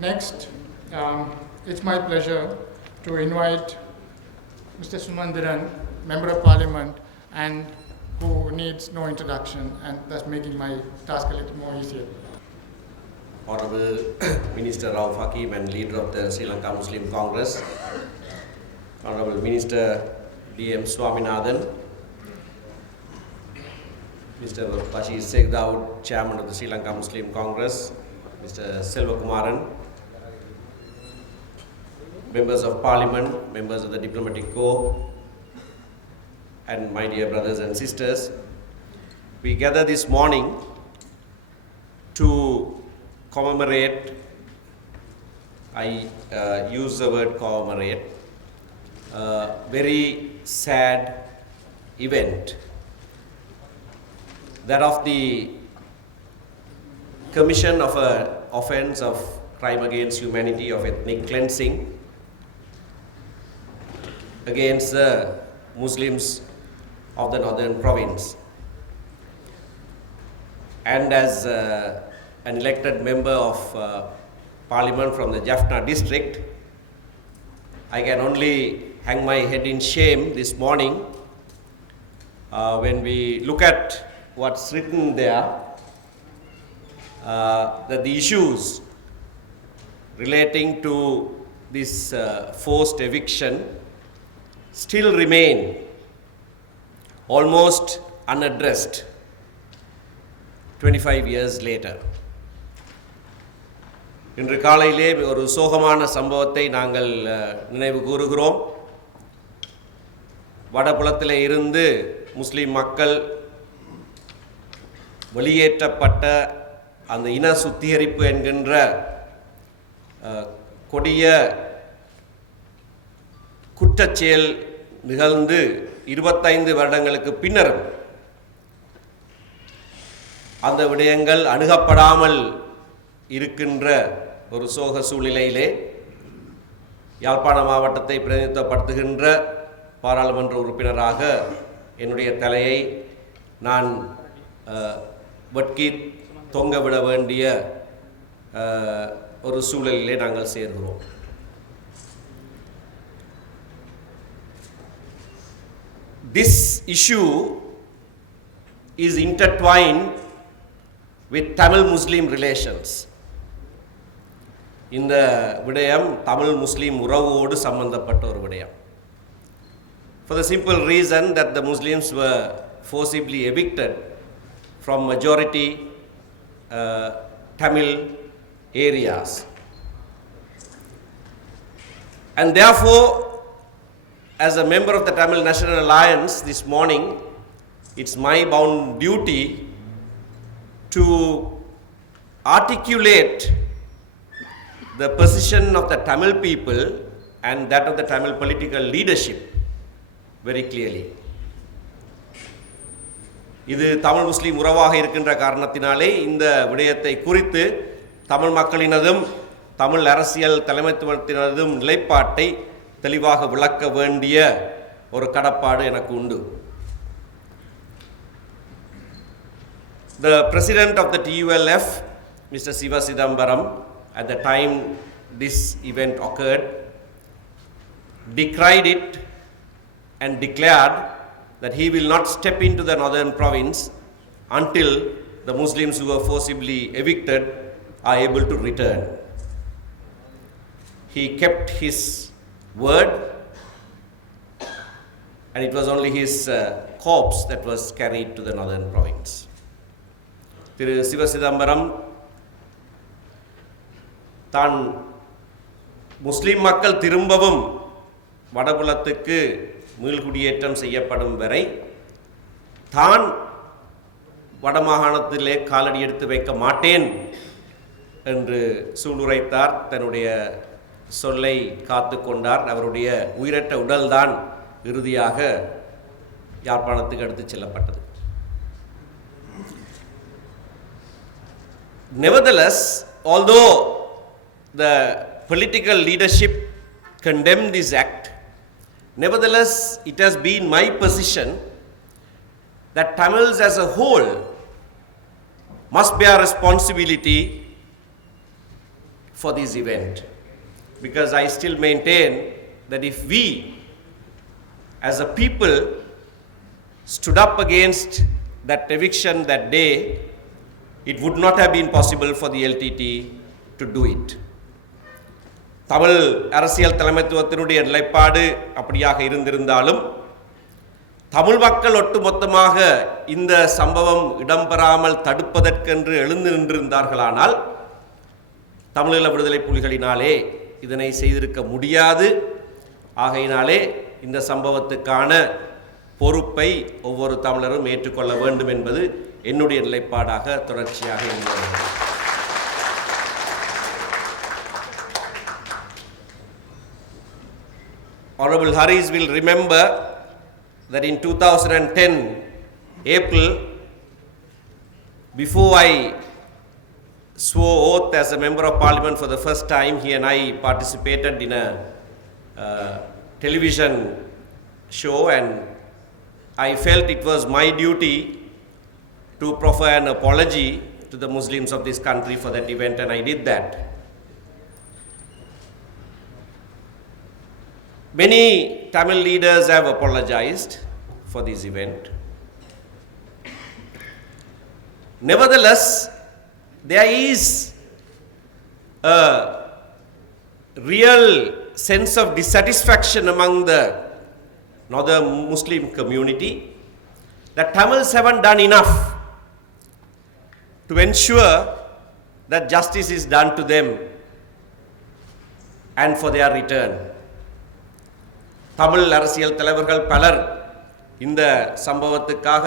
Next, it's my pleasure to invite Mr. Sumanthiran, Member of Parliament, and who needs no introduction, and thus making my task a little more easier. Honorable Minister Rauf Hakim and leader of the Sri Lanka Muslim Congress, Honorable Minister D.M. Swaminathan, Mr. Bashir Sheikh Dawood, Chairman of the Sri Lanka Muslim Congress, Mr. Selvakumaran, Members of Parliament, members of the Diplomatic Corps, and my dear brothers and sisters, we gather this morning to commemorate, I use the word commemorate, a very sad event, that of the commission of an offense of crime against humanity of ethnic cleansing against the Muslims of the northern province. And as an elected member of Parliament from the Jaffna district, I can only hang my head in shame this morning when we look at what's written there, that the issues relating to this forced eviction still remain almost unaddressed 25 years later. இன்று காலையிலே ஒரு சோகமான சம்பவத்தை நாங்கள் நினைவு கூறுகிறோம். வடபுலத்திலே இருந்து முஸ்லிம் மக்கள் வெளியேற்றப்பட்ட அந்த இன சுத்திகரிப்பு என்கின்ற கொடிய குற்றச்செயல் நிகழ்ந்து 25 வருடங்களுக்கு பின்னரும் அந்த விடயங்கள் அணுகப்படாமல் இருக்கின்ற ஒரு சோக சூழ்நிலையிலே யாழ்ப்பாண மாவட்டத்தை பிரதிநிதித்துவப்படுத்துகின்ற பாராளுமன்ற உறுப்பினராக என்னுடைய தலையை நான் வெட்கி தொங்கவிட வேண்டிய ஒரு சூழலிலே நாங்கள் சேர்கிறோம். This issue is intertwined with Tamil-Muslim relations. இந்த விடயம் தமிழ் முஸ்லீம் உறவோடு சம்பந்தப்பட்ட ஒரு விடயம். For the simple reason that the Muslims were forcibly evicted from majority Tamil areas. And therefore, as a member of the Tamil National Alliance this morning, it's my bound duty to articulate the position of the Tamil people and that of the Tamil political leadership very clearly. இது தமிழ் முஸ்லிம் உறவாக இருக்கின்ற காரணத்தினாலே இந்த விடயத்தை குறித்து தமிழ் மக்களினதும் தமிழ் அரசியல் தலைமைத்துவத்தினதும் நிலைப்பாட்டை தெளிவாக விளக்க வேண்டிய ஒரு கடப்பாடு எனக்கு உண்டு. The president of the TULF, Mr. Siva Chidambaram, at the time this event occurred, decried it and declared that he will not step into the northern province until the Muslims who were forcibly evicted are able to return. He kept his word, and it was only his corpse that was carried to the northern province. திரு சிவ சிதம்பரம் தான் முஸ்லிம் மக்கள் திரும்பவும் வடபுலத்துக்கு மீள்குடியேற்றம் செய்யப்படும் வரை தான் வடமாகாணத்திலே காலடி எடுத்து வைக்க மாட்டேன் என்று சூளுரைத்தார். தன்னுடைய சொல்லை காத்து கொண்டார். அவருடைய உயிரற்ற உடல்தான் இறுதியாக யாழ்ப்பாணத்துக்கு எடுத்துச் செல்லப்பட்டது. Nevertheless, although the political leadership condemned this act, nevertheless it has been my position that Tamils as a whole must bear responsibility for this event, because I still maintain that if we as a people stood up against that eviction that day, it would not have been possible for the LTT to do it. Tamil அரசியல் தலைமைத்துவத்தினுடைய நிலைப்பாடு அப்படியாக இருந்திருந்தாலும் தமிழ் மக்கள் ஒட்டுமொத்தமாக இந்த சம்பவம் இடம்பெறாமல் தடுப்பதற்கென்று எழுந்து நின்றிருந்தார்களானால் தமிழீழ விடுதலை புலிகளினாலே இதனை செய்திருக்க முடியாது. ஆகையினாலே இந்த சம்பவத்துக்கான பொறுப்பை ஒவ்வொரு தமிழரும் ஏற்றுக்கொள்ள வேண்டும் என்பது என்னுடைய நிலைப்பாடாக தொடர்ச்சியாக இருந்தது. Honorable Haris will remember that in 2010 April, before I swore oath as a member of parliament for the first time, he and I participated in a television show, and I felt it was my duty to proffer an apology to the Muslims of this country for that event, and I did that. Many Tamil leaders have apologized for this event. Nevertheless, there is a real sense of dissatisfaction among the northern Muslim community that Tamils haven't done enough to ensure that justice is done to them and for their return. Tamil அரசியல் தலைவர்கள் பலர் இந்த சம்பவத்துக்காக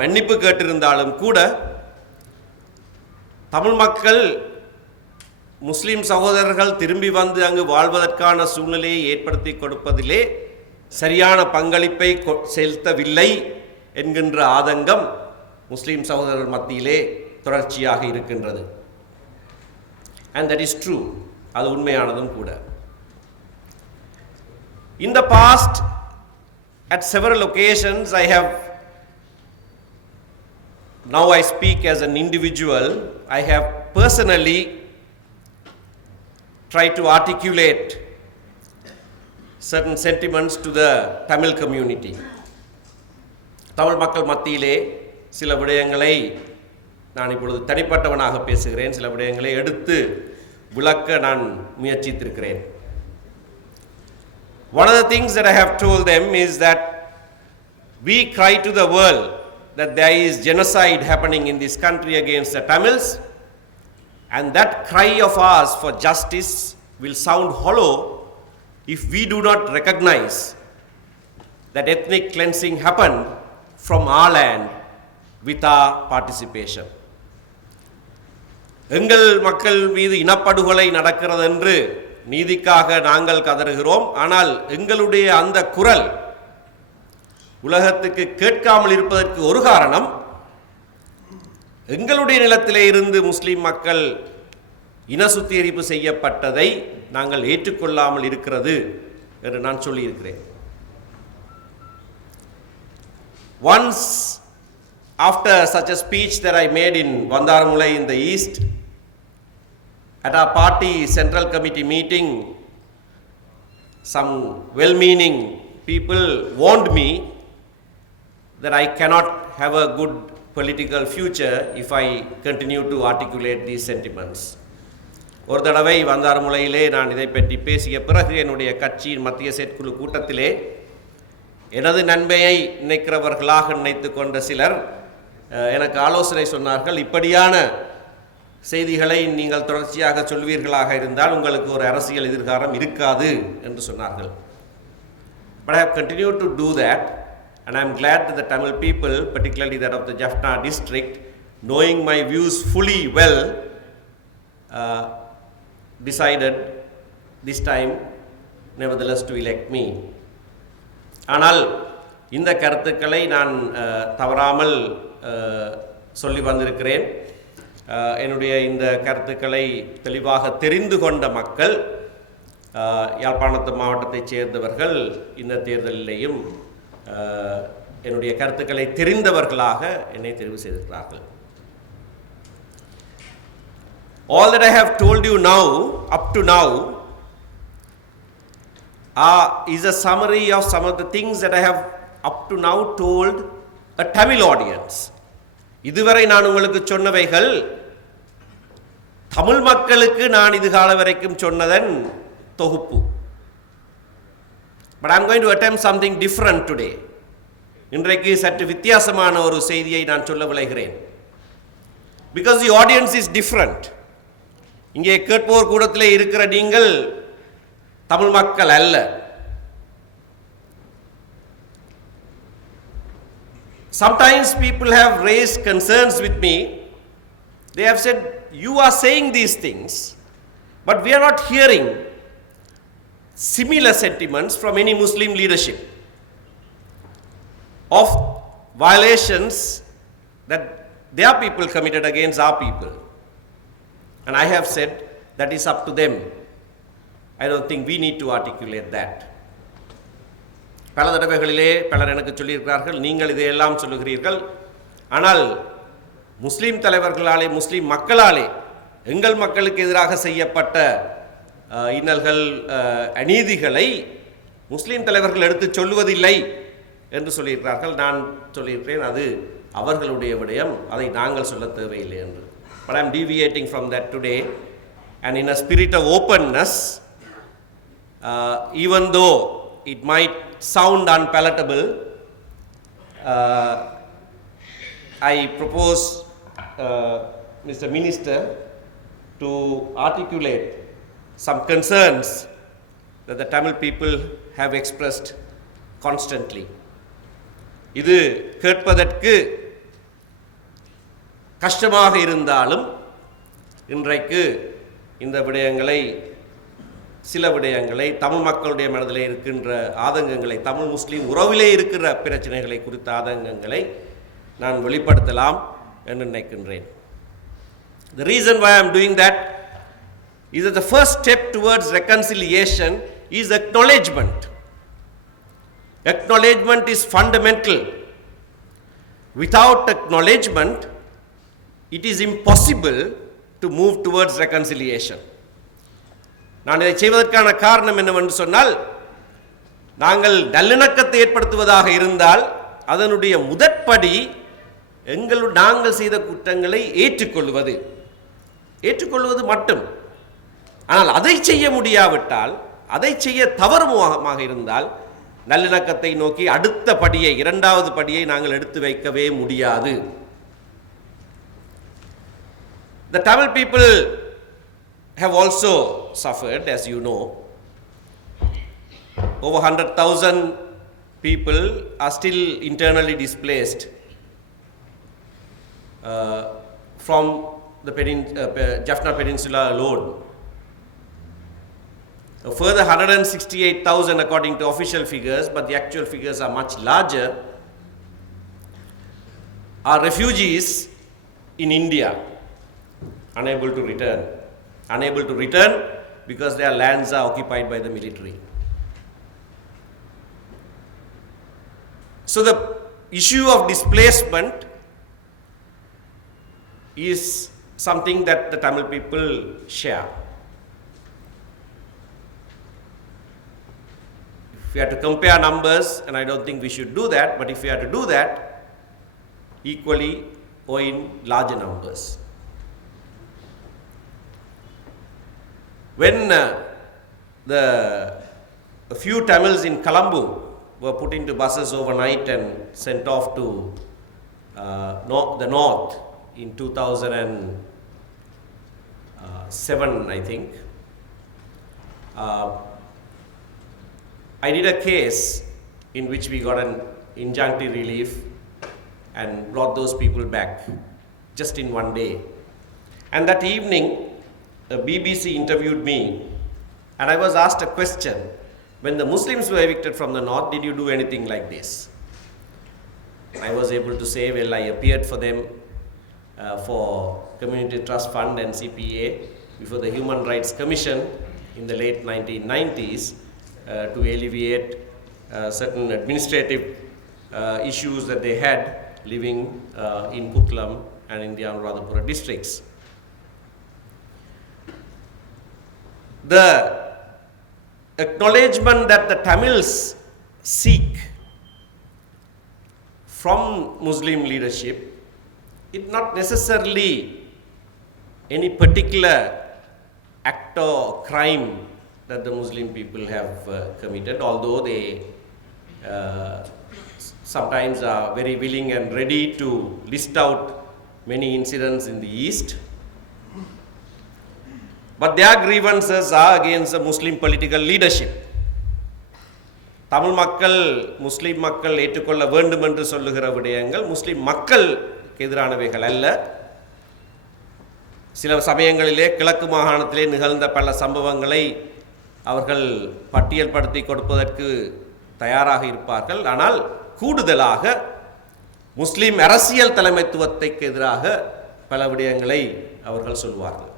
மன்னிப்பு கேட்டிருந்தாலும் கூட தமிழ் மக்கள் முஸ்லிம் சகோதரர்கள் திரும்பி வந்து அங்கு வாழ்வதற்கான சூழ்நிலையை ஏற்படுத்தி கொடுப்பதிலே சரியான பங்களிப்பை செலுத்தவில்லை என்கின்ற ஆதங்கம் முஸ்லிம் சகோதரர் மத்தியிலே தொடர்ச்சியாக இருக்கின்றது. and that is true. அது உண்மையானதும் கூட. In the past, at several occasions, now I speak as an individual, I have personally tried to articulate certain sentiments to the Tamil community. Tamil மக்கள் மத்தியிலே சில விடயங்களை நான் இப்பொழுது தனிப்பட்டவனாக பேசுகிறேன், சில விடயங்களை எடுத்து விளக்க நான் முயற்சித்திருக்கிறேன். One of the things that I have told them is that we cry to the world that there is genocide happening in this country against the Tamils, and that cry of ours for justice will sound hollow if we do not recognize that ethnic cleansing happened from our land with our participation. எங்கள் மக்கள் மீது இனப்படுகொலை நடக்கிறது என்று நீதிக்காக நாங்கள் கதறுகிறோம். ஆனால் எங்களுடைய அந்த குரல் உலகத்துக்கு கேட்காமல் இருப்பதற்கு ஒரு காரணம், எங்களுடைய நிலத்திலே இருந்து முஸ்லிம் மக்கள் இன சுத்திகரிப்பு செய்யப்பட்டதை நாங்கள் ஏற்றுக்கொள்ளாமல் இருக்கிறது என்று நான் சொல்லியிருக்கிறேன். Once after such a speech that I made in Vandaramulai in the east, at our party central committee meeting, some well-meaning people warned me that I cannot have a good political future if I continue to articulate these sentiments. ஒரு தடவை வந்தாரமுலையிலே நான் இதை பற்றி பேசிய பிறகு என்னுடைய கட்சியின் மத்திய செயற்குழு கூட்டத்திலே எனது நன்மையை நினைக்கிறவர்களாக நினைத்து கொண்ட சிலர் எனக்கு ஆலோசனை சொன்னார்கள். இப்படியான செய்திகளை நீங்கள் தொடர்ச்சியாக சொல்வீர்களாக இருந்தால் உங்களுக்கு ஒரு அரசியல் எதிர்காலம் இருக்காது என்று சொன்னார்கள். But I have continued to do that, and I am glad that the Tamil people, particularly that of the Jaffna district, knowing my views fully well, decided this time nevertheless to elect me. ஆனால் இந்த கருத்துக்களை நான் தவறாமல் சொல்லி வந்திருக்கிறேன். என்னுடைய இந்த கருத்துக்களை தெளிவாக தெரிந்து கொண்ட மக்கள், யாழ்ப்பாணத்து மாவட்டத்தைச் சேர்ந்தவர்கள் இந்த தேர்தலிலேயும் என்னுடைய கருத்துக்களை தெரிந்தவர்களாக என்னை தெரிவு செய்திருக்கிறார்கள். All that I have told you now, up to now, is a summary of some of the things that I have up to now told a Tamil audience. இதுவரை நான் உங்களுக்கு சொன்னவைகள் தமிழ் மக்களுக்கு நான் இதுகால வரைக்கும் சொன்னதன் தொகுப்பு. But I am going to attempt something different today. இன்றைக்கு சற்று வித்தியாசமான ஒரு செய்தியை நான் சொல்ல விளைகிறேன். Because the audience is different. இங்கே கேட்போர் கூடத்திலே இருக்கிற நீங்கள் தமிழ் மக்கள் அல்ல. Sometimes people have raised concerns with me. They have said, you are saying these things, but we are not hearing similar sentiments from any Muslim leadership of violations that their people committed against our people. And I have said, that is up to them. I don't think we need to articulate that. பல தடவைகளிலே பலர் எனக்கு சொல்லியிருக்கிறார்கள், நீங்கள் இதையெல்லாம் சொல்லுகிறீர்கள், ஆனால் முஸ்லீம் தலைவர்களாலே, முஸ்லீம் மக்களாலே எங்கள் மக்களுக்கு எதிராக செய்யப்பட்ட இன்னல்கள், அநீதிகளை முஸ்லீம் தலைவர்கள் எடுத்து சொல்லுவதில்லை என்று சொல்லியிருக்கிறார்கள். நான் சொல்லியிருக்கிறேன், அது அவர்களுடைய விடயம், அதை நாங்கள் சொல்ல தேவையில்லை என்று. But I am deviating from that today, and in a spirit of openness, even though it might sound unpalatable, I propose Mr. Minister to articulate some concerns that the Tamil people have expressed constantly. இது கேட்பதற்கு கஷ்டமாக இருந்தாலும் இன்றைக்கு இந்த விடயங்களை, சில விடயங்களை, தமிழ் மக்களுடைய மனதிலே இருக்கின்ற ஆதங்கங்களை, தமிழ் முஸ்லீம் உறவிலே இருக்கிற பிரச்சனைகளை குறித்த ஆதங்கங்களை நான் வெளிப்படுத்தலாம் என்று நினைக்கின்றேன். The reason why I am doing that is that the first step towards reconciliation is acknowledgement. Acknowledgement is fundamental. Without acknowledgement, it is impossible to move towards reconciliation. நான் இதை செய்வதற்கான காரணம் என்னவென்று சொன்னால், நாங்கள் நல்லிணக்கத்தை ஏற்படுத்துவதாக இருந்தால் அதனுடைய முதற்படி நாங்கள் செய்த குற்றங்களை ஏற்றுக்கொள்வது மட்டும். ஆனால் அதை செய்ய முடியாவிட்டால், அதை செய்ய தவறுமாக இருந்தால் நல்லிணக்கத்தை நோக்கி அடுத்த படியை, இரண்டாவது படியை நாங்கள் எடுத்து வைக்கவே முடியாது. The Tamil people have also suffered, as you know. Over 100,000 people are still internally displaced from the Jaffna Peninsula alone. A further 168,000 according to official figures, but the actual figures are much larger, are refugees in India, unable to return because their lands are occupied by the military. So the issue of displacement is something that the Tamil people share. If we have to compare numbers, and I don't think we should do that, but if we have to do that, equally or in larger numbers. When a few Tamils in Colombo were put into buses overnight and sent off to the north in 2007, I think, I did a case in which we got an injunctive relief and brought those people back just in one day. And that evening, the BBC interviewed me, and I was asked a question. When the Muslims were evicted from the north, did you do anything like this? I was able to say, well, I appeared for them for Community Trust Fund and CPA before the Human Rights Commission in the late 1990s to alleviate certain administrative issues that they had living in Puttalam and in the Anuradhapura districts. the acknowledgement that the Tamils seek from Muslim leadership, it not necessarily any particular act or crime that the Muslim people have committed, although they sometimes are very willing and ready to list out many incidents in the East. But their grievances are against the Muslim political leadership. Tamil மக்கள் முஸ்லிம் மக்கள் ஏற்றுக்கொள்ள வேண்டும் என்று சொல்லுகிற விடயங்கள் முஸ்லிம் மக்களுக்கு எதிரானவைகள் அல்ல. சில சமயங்களிலே கிழக்கு மாகாணத்திலே நிகழ்ந்த பல சம்பவங்களை அவர்கள் பட்டியல்படுத்தி கொடுப்பதற்கு தயாராக இருப்பார்கள். ஆனால் கூடுதலாக முஸ்லிம் அரசியல் தலைமைத்துவத்துக்கு எதிராக பல விடயங்களை அவர்கள் சொல்வார்கள்.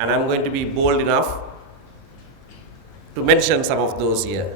And I am going to be bold enough to mention some of those here.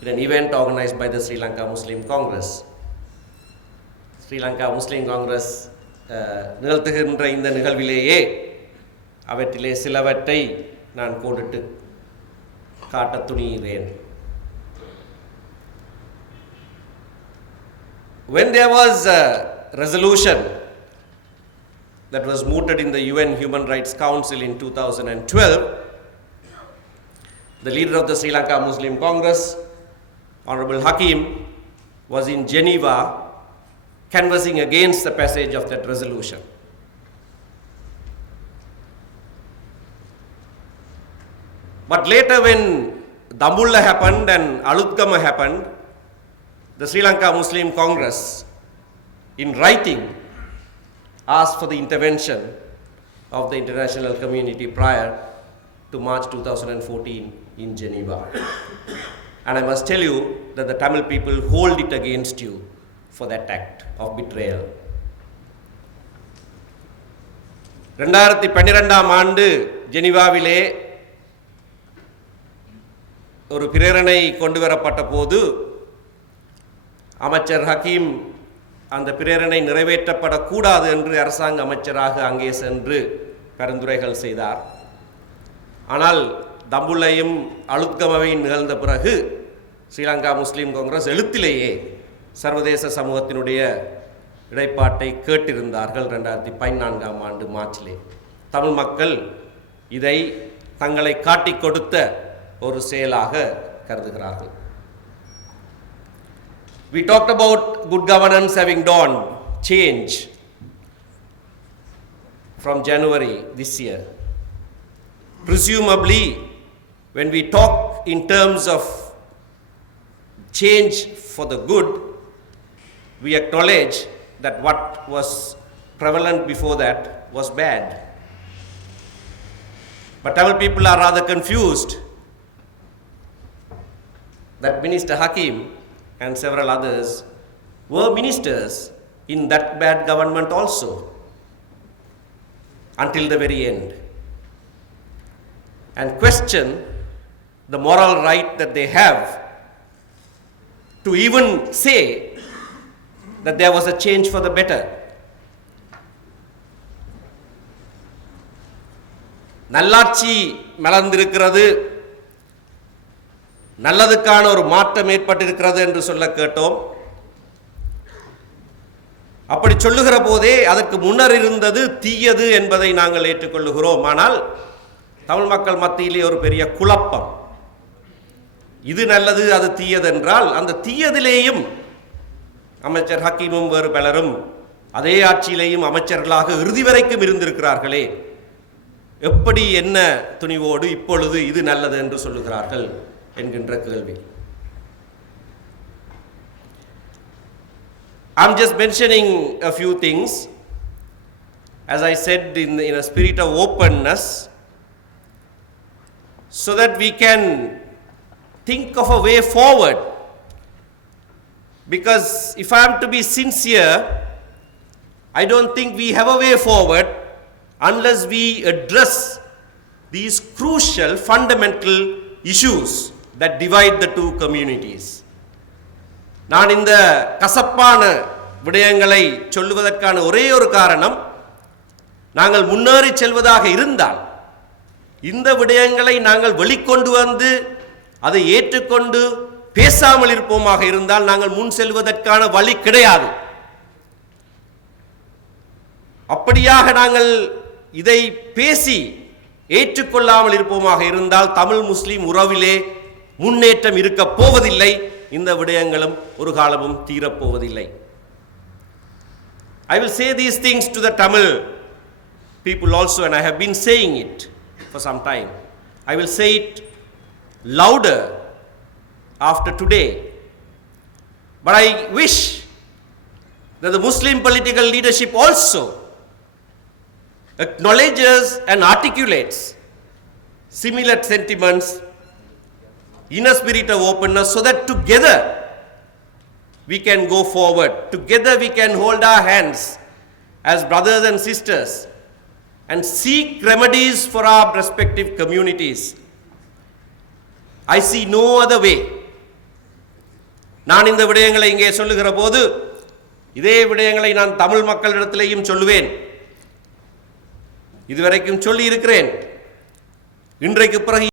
In an event organized by the Sri Lanka Muslim Congress, Sri Lanka Muslim Congress நிகழ்த்துகின்ற இந்த நிகழ்விலேயே அவற்றிலே சிலவற்றை நான் கோடிட்டு காட்ட துணிகிறேன். When there was a resolution that was mooted in the UN Human Rights Council in 2012, the leader of the Sri Lanka Muslim Congress, Honorable Hakim, was in Geneva canvassing against the passage of that resolution. But later when Dambulla happened and Alutgama happened, the Sri Lanka Muslim Congress, in writing, asked for the intervention of the international community prior to March 2014 in Geneva. And I must tell you that the Tamil people hold it against you for that act of betrayal. 2012 ஆண்டு ஜெனீவாவிலே ஒரு பிரேரணை கொண்டு வரப்பட்ட போது அமைச்சர் ஹக்கீம் அந்த பிரேரணை நிறைவேற்றப்படக்கூடாது என்று அரசாங்க அமைச்சராக அங்கே சென்று பரிந்துரைகள் செய்தார். ஆனால் தம்புள்ளையும் அலுத்கமவையும் நிகழ்ந்த பிறகு ஸ்ரீலங்கா முஸ்லீம் காங்கிரஸ் எழுத்திலேயே சர்வதேச சமூகத்தினுடைய இடைப்பாட்டை கேட்டிருந்தார்கள். 2014 ஆண்டு மார்ச்சிலே தமிழ் மக்கள் இதை தங்களை காட்டிக் கொடுத்த ஒரு செயலாக கருதுகிறார்கள். We talked about good governance having dawned, change from January this year. Presumably, when we talk in terms of change for the good, we acknowledge that what was prevalent before that was bad. But Tamil people are rather confused that Minister Hakim and several others were ministers in that bad government also, until the very end, and question the moral right that they have to even say that there was a change for the better. நல்லாட்சி மலர்ந்திருக்கிறது, நல்லதுக்கான ஒரு மாற்றம் ஏற்பட்டிருக்கிறது என்று சொல்ல கேட்டோம். அப்படி சொல்லுகிற போதே அதற்கு முன்னர் இருந்தது தீயது என்பதை நாங்கள் ஏற்றுக்கொள்ளுகிறோம். ஆனால் தமிழ் மக்கள் மத்தியிலே ஒரு பெரிய குழப்பம். இது நல்லது அது தீயது என்றால் அந்த தீயதிலேயும் அமைச்சர் ஹக்கீமும் வேறு பலரும் அதே ஆட்சியிலேயும் அமைச்சர்களாக இறுதி வரைக்கும் இருந்திருக்கிறார்களே, எப்படி என்ன துணிவோடு இப்பொழுது இது நல்லது என்று சொல்லுகிறார்கள் என்கின்ற கேள்வி. I'm just mentioning a few things, as I said, in a spirit of openness, so that we can think of a way forward. Because if I am to be sincere, I don't think we have a way forward unless we address these crucial, fundamental issues that divide the two communities. நான் இந்த கசப்பான விடயங்களை சொல்லுவதற்கான ஒரே ஒரு காரணம், நாங்கள் முன்னேறி செல்வதாக இருந்தால், இந்த விடயங்களை நாங்கள் வெளிக்கொண்டு வந்து அதை ஏற்றுக்கொண்டு பேசாமல் இருப்போமாக இருந்தால் நாங்கள் முன் செல்வதற்கான வழி கிடையாது. அப்படியாக நாங்கள் இதை பேசி ஏற்றுக்கொள்ளாமல் இருப்போமாக இருந்தால் தமிழ் முஸ்லிம் உறவிலே முன்னேற்றம் இருக்க போவதில்லை. இந்த விடயங்களும் ஒரு காலமும் தீரப்போவதில்லை. I will say these things to the Tamil people also, and I have been saying it for some time. I will say it louder after today. But I wish that the Muslim political leadership also acknowledges and articulates similar sentiments in a spirit of openness, so that together we can go forward. Together we can hold our hands as brothers and sisters and seek remedies for our respective communities. I see no other way. நான் இந்த விடயங்களை இங்கே சொல்லுகிற போது இதே விடயங்களை நான் தமிழ் மக்களிடத்திலேயும் சொல்லுவேன். இதுவரைக்கும் சொல்லி இருக்கிறேன். இன்றைக்கு பிறகு